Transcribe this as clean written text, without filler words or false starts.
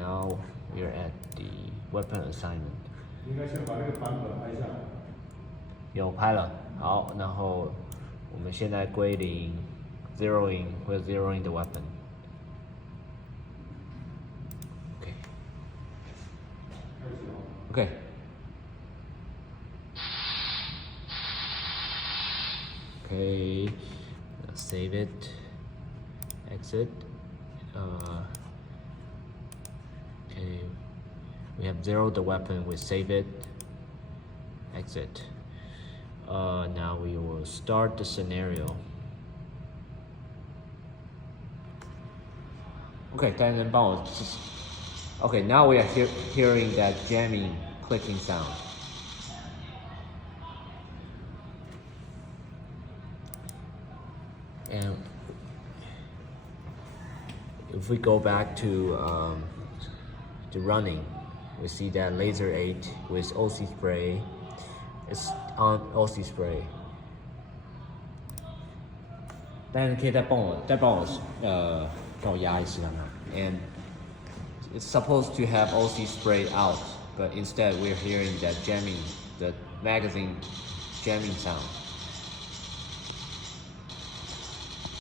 now we are at the weapon assignment. 应该先把那个版本拍下来。有拍了，好，然后我们现在归零 ，zeroing we're zeroing the weapon. Okay. Okay. Okay, let's save it. Exit. Okay, we have zeroed the weapon. We save it. Exit. Now we will start the scenario. Okay, 大家能帮我 Okay, now we are hearing that jamming clicking sound. And if we go back to running, we see that laser 8 with OC spray is on OC spray. 但可以再帮我压一次看看。And it's supposed to have OC spray out, but instead we're hearing that jamming, the magazine jamming sound.